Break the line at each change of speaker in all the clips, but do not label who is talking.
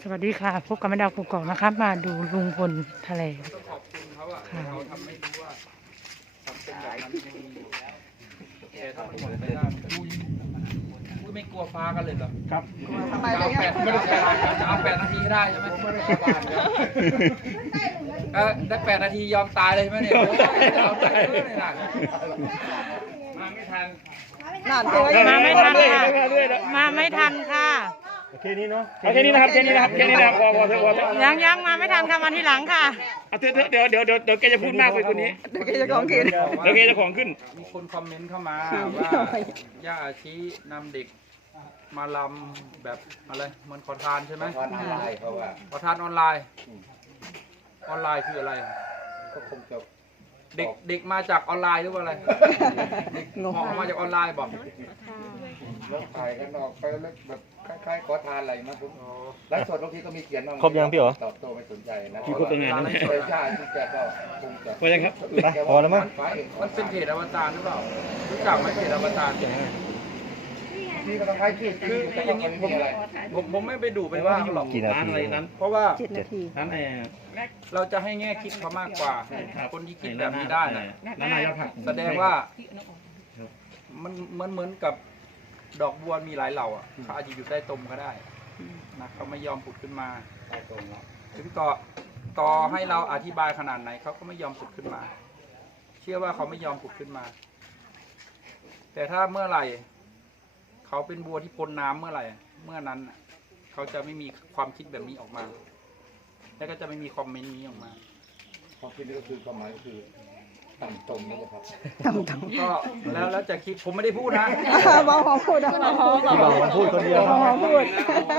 สวัสดีค่ะพบกับแม่ดาวกุกกอกนะครับมาดูลุงพลทะเล
ต้องขอบคุณเขาอะเขาทำไม่รู้ว่าสังคมแบบนั้นยังมีอยู่แต่ถ้ามันหมดไปได้คุยไม่กลัวฟ้ากันเลยเหรอครับทำไมเลยจะเอา8 นาทีให้ได้ใช่ไหมได้8 นาทียอมตายเลยใช่ไหมเนี่ยเอาตายเลยนะมาไม่ทัน
มาไม่ทันค่ะมาไม่ทันค่ะ
โอเคนี้เนาะโอเคนี้นะครับพอ
ยังมาไม่ทันค่ะมาที่หลังค่ะ
เดี๋ยวแกจะพูดมากเลยคนนี้
เดี๋ยวแกจะของขึ้น
มีคนคอมเมนต์เข้ามาว่าย่าอาชีนำเด็กมาลำแบบอะไรเหมือนขอทานใช่ไหมขอทานออนไลน์เขาว่าขอทานออนไลน์คืออะไรก็คงจะเด็กมาจากออนไลน์หรือว่าอะไรเด็กออกมาจากออนไลน์บอก
แล้วถ่ายกันออกไปแล้วแบบคล้ายๆขอทานอะไรมาผมไลฟ์สดบางทีก็มีเขียนมา
ครบยังพี่เหรอ
ตอบโต้ไม่สนใจนะ
พี่พูดเป็นไงนะ
โดยชาติที่แกก็คงจะ
พอยังครับพอแล้วมั้ง
มันเป็นเพจอวตารหรือเปล่ารู้จักไหมเพจอวตาร
นี่ก็ต้องคล้ายคิด
คืออย่างนี้ผมไม่ไปดูไปว่าหรอก
ร้านอะไรนั้น
เพราะว่า
ร้านไหน
เราจะให้แง่คิดเขามากกว่าคนที่คิดแบบนี้ได้
ร้านนายผัก
แสดงว่ามันเหมือนกับดอกบัวมีหลายเหล่าอ่ะเขาอาจจะอยู่ใต้ตมก็ได้นะเขาไม่ยอมผุดขึ้นมาถึงต่อให้เราอธิบายขนาดไหนเขาก็ไม่ยอมผุดขึ้นมา เชื่อว่าเขาไม่ยอมผุดขึ้นมา แต่ถ้าเมื่อไหร่เขาเป็นบัวที่พ้นน้ำเมื่อไหร่เมื่อนั้นเขาจะไม่มีความคิดแบบนี้ออกมาแล้วก็จะไม่มีคอมเมนต์นี้ออกมา
ความคิดนี้ก็คือความหมายก็คือต่ำตรงนะครับ
ก็แล้วจะคิดผมไม่ได้พูดนะ
เบาหอมพูด
พูดคนเดียว
พูด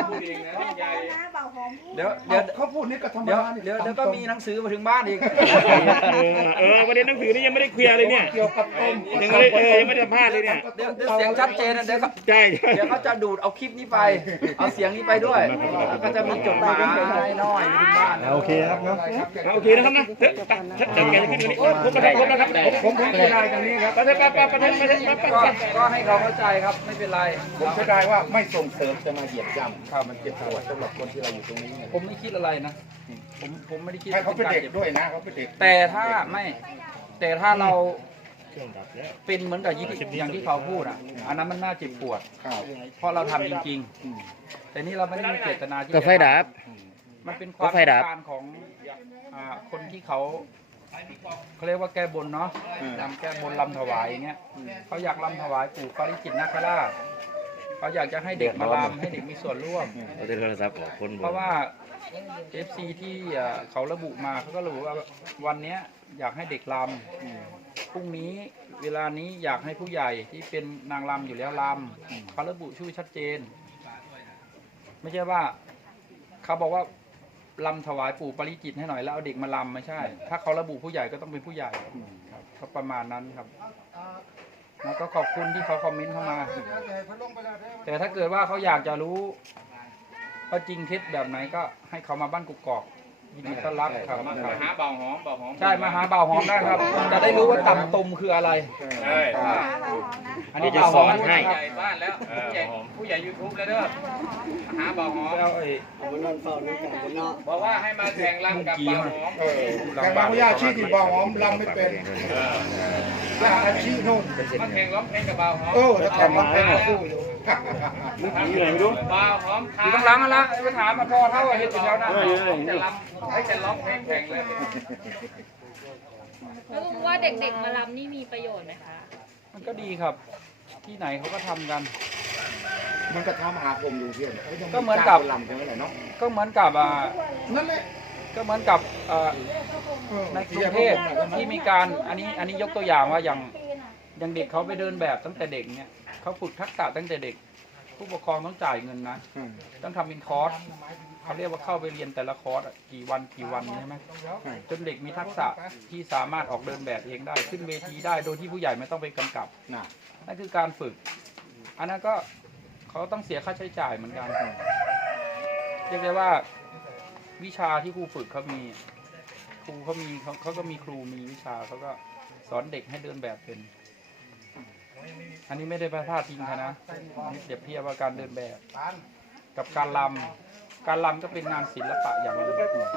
เดี๋ยว
เขาพูดนี่ก็ธรรมดา
เดี๋ยวก็มีหนังสือมาถึงบ้านอีก
ประเด็นหนังสือนี่ยังไม่ได้เคลียร์เลยเนี่ย
เกี่ยวกับต้ม
ยังไม่ได้พลาดเลยเนี่ย
เดี๋ยวเสียงชัดเจนนะเดี๋ยวเขาจะดูดเอาคลิปนี้ไปเอาเสียงนี้ไปด้วยก็จะมีจดหมายน้อยอยู่ที่บ้าน
โอเคครับเนาะโอเคนะครับนะจัดการขึ้นนี้ครบแล้วครับ
ผมเสียดายตรงนี้ครับ
ก็ให้เขาเข้าใจครับไม่เป็นไร
ผมเสียดายว่าไม่ส่งเสริมจะมาเหยียบย่ำข้าวมันเจ็บปวดสำหรับคนที่เราอยู่ตรงนี้
ผมไม่คิดอะไรนะผมไม่ได้คิด
เขาเป็นเด็กด้วยนะเขาเป็นเด็ก
แต่ถ้าเราเป็นเหมือนกับอย่างที่เขาพูดอ่ะอันนั้นมันน่าเจ็บปวดเพราะเราทำจริงๆแต่นี่เราไม่ได้มีเจตนาที่
จะไฟดับ
มันเป็นความต้องการของคนที่เขาเรียกว่าแก้บนเนาะลำแก้บนลำถวายอย่างเงี้ยเขาอยากลำถวายปู่ปาริจิตนาคราชเขาอยากจะให้เด็กมาลำให้เด็กมีส่วนร่วมเพราะว่า FC ที่เขาระบุมาเขาก็ระบุว่าวันนี้อยากให้เด็กลำพรุ่งนี้เวลานี้อยากให้ผู้ใหญ่ที่เป็นนางลำอยู่แล้วลำเขาระบุชื่อชัดเจนไม่ใช่ว่าเขาบอกว่าลำถวายปู่ปาริจิตให้หน่อยแล้วเอาเด็กมาลำไม่ใช่ถ้าเขาระบุผู้ใหญ่ก็ต้องเป็นผู้ใหญ่ครับก็ประมาณนั้นครับแล้วก็ขอบคุณที่เขาคอมเมนต์เข้ามาแต่ถ้าเกิดว่าเขาอยากจะรู้ว่าจริงเท็จแบบไหนก็ให้เขามาบ้านกุกกอกยินดีต้อนรับครับ
มาหาเบาหอม
ใช่มาหาเบาหอมได้ครับจะได้รู้ว่าต่ำตุ่มคืออะไร
อันนี้จะสอนให้
ใหญ่บ้านแล้วผู้ใหญ่ YouTube แล้วเด้อหาเบาหอมบอกว่าให้มาแข่งรำกับเบาหอมแข่งรำผู้ใหญ่ชี้ที่เบาหอมรำไม่เป็นอาชีพนู่นมาแข่งร้องเพลงกับเบาหอม
แล้วแข่งร้องเพลงกับคู่อยู่เบาหอมอยู่ข้างหลังแล้วไปถามมาพ่อเท่าเห็นอยู่แล้วนะจะร้องเพลงแข่งเลย
แล้วลุงว่าเด็กๆมาลำนี่มีประโยชน์ไหมคะ
มันก็ดีครับที่ไหนเขาก็ทำกัน
มันก็ทำหาผมอยู่เพื่อน
ก็เหมือนกับ
ก็เหมือนกับ
นั่นแหละก็เหมือนกับในกรุงเทพที่มีการอันนี้ยกตัวอย่างว่าอย่างเด็กเขาไปเดินแบบตั้งแต่เด็กเนี่ยเขาฝึกทักษะตั้งแต่เด็กผู้ปกครองต้องจ่ายเงินนะต้องทำเป็นคอร์สเขาเรียกว่าเข้าไปเรียนแต่ละคอร์สกี่วันใช่ไหมจนเด็กมีทักษะที่สามารถออกเดินแบบเองได้ขึ้นเวทีได้โดยที่ผู้ใหญ่ไม่ต้องไปกำกับนั่นคือการฝึกอันนั้นก็เขาต้องเสียค่าใช้จ่ายเหมือนกันเรียกได้ว่าวิชาที่ครูฝึกเขามีครูเขาก็มีครูมีวิชาเขาก็สอนเด็กให้เดินแบบเป็นอันนี้ไม่ได้พลาดทิ้งนะนี่เปรียบเทียบว่าการเดินแบบกับการลการรำก็เป็นงานศิลปะอย่างหนึง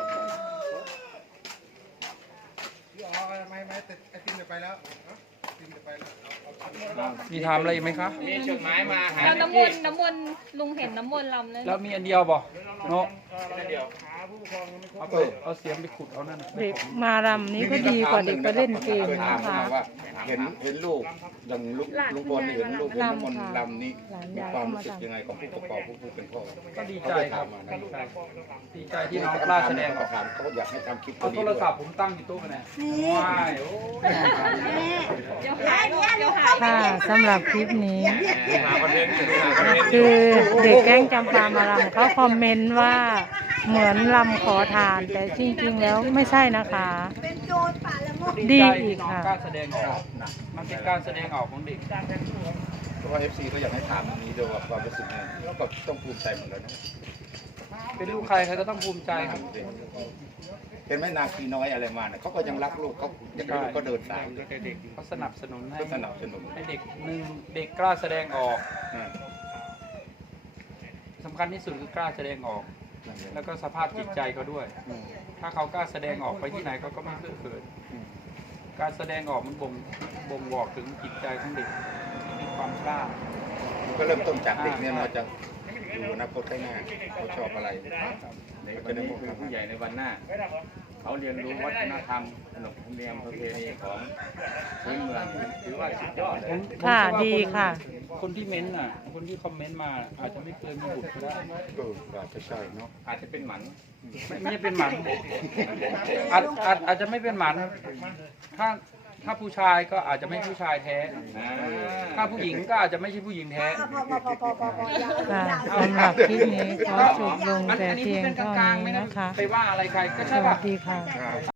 ไม่ติดไอติมจะไปแล้วติมจะไปแล้ว
มีถามอะไรอีกไหมคะ
มีจดหมายมาหา
แล้วน้ำมนต์ลุงเห็นน้ำมนต์ลำเลย
แล้วมีอันเดียวบ่เนาะ
เดี๋ยว
เอาเสียมไปขุดเอานั่น
เด็กมารำนี้ก็ดีกว่าเด็กไปเล่นเกมนะคะ
ว่าเห็นลูกอย่างลุงพลเห็นลูกเห็นน้ำมนต์ลำนี้
หลาน
มี
ยาย
ความ
ก็
รู้
มา
สึก
ท
ยังไงของผู้ปกครองผู้เป็นพ่อ
ก็ดีใจครับ
เขาไปถามมา
ดีใจที่น้องกล้าแสดงออก
ถามเขาอยากให้ทำคลิป
เอาโทรศัพท์ผมตั้งอยู่ตู้กันนะว้ายโอ้ย
เดี๋ยวหายเดี๋ยวหาย
ำค่ะสำหรับคลิปนี้
หาคอนเทนต์หาคอนเทนต์
คือเด็กแก๊งจำปามารำเขาคอมเมนต์ว่าเหมือนลำขอทาน แต่จริงๆแล้วไม่ใช่นะคะ ดีอีก
น้อง
ค่ะ
กล้าแสดงออกมันเป็นการแสดงออกของเด็ก
เพราะว่า FC ก็อยากให้ถามอันนี้ด้วยว่าความรู้สึกเนี่ยแล้วก็ต้องภูมิใจหมดแล้วนะ
เป็นลูกใครใครก็ต้องภูมิใจครับ
เห็นไหมนางพีน้อยอะไรมาเนี่ยเขาก็ยังรักลูกเขาอยากให้ลูกก็เดินสาย
เขาสนับสนุนให้
ก็สนับสนุน
ให้เด็กหนึ่งเด็กกล้าแสดงออก
อ่า
สำคัญที่สุดคือกล้าแสดงออก แล้วก็สภาพจิตใจเขาด้วย ถ้าเขากล้าแสดงออกไปที่ไหนเขาก็ไม่เพื่อเขินการแสดงออกมันบ่งบอกถึงจิตใจของเด็กที่มีความกล้า
ก็เริ่มต้นจากเด็กเนี่ยเราจะดูอนาคตข้างหน้าเขาชอบอะไร
ในวันนี้คือผู้ใหญ่ในวันหน้า เขาเรียนรู้วัฒนธรรมขนบธรรมเนียมประเพณีของพื้นเมืองถือว่าสุดยอดเลย
ค่ะ
ผมเชื่อว่า
ดีค่ะ
คนที่เม้นต์น่ะ คนที่คอมเมนต์มาอาจจะไม่เคยมีบุตรก็ได้
ก็จะใช่เนาะ
อาจจะเป็นหมัน
ไม่ใช่เป็นหมันอาจจะไม่เป็นหมันถ้าผู้ชายก็อาจจะไม่ผู้ชายแท้ ถ้าผู้หญิงก็อาจจะไม่ใช่ผู้หญิงแท้
ค่ะสำหรับคลิปนี้ขอจบลงแต่เพียงเท่านี้นะคะ
ไปว่าอะไรใครก็
ส
ใช่
วั
ป่ะ
สดีค่ะ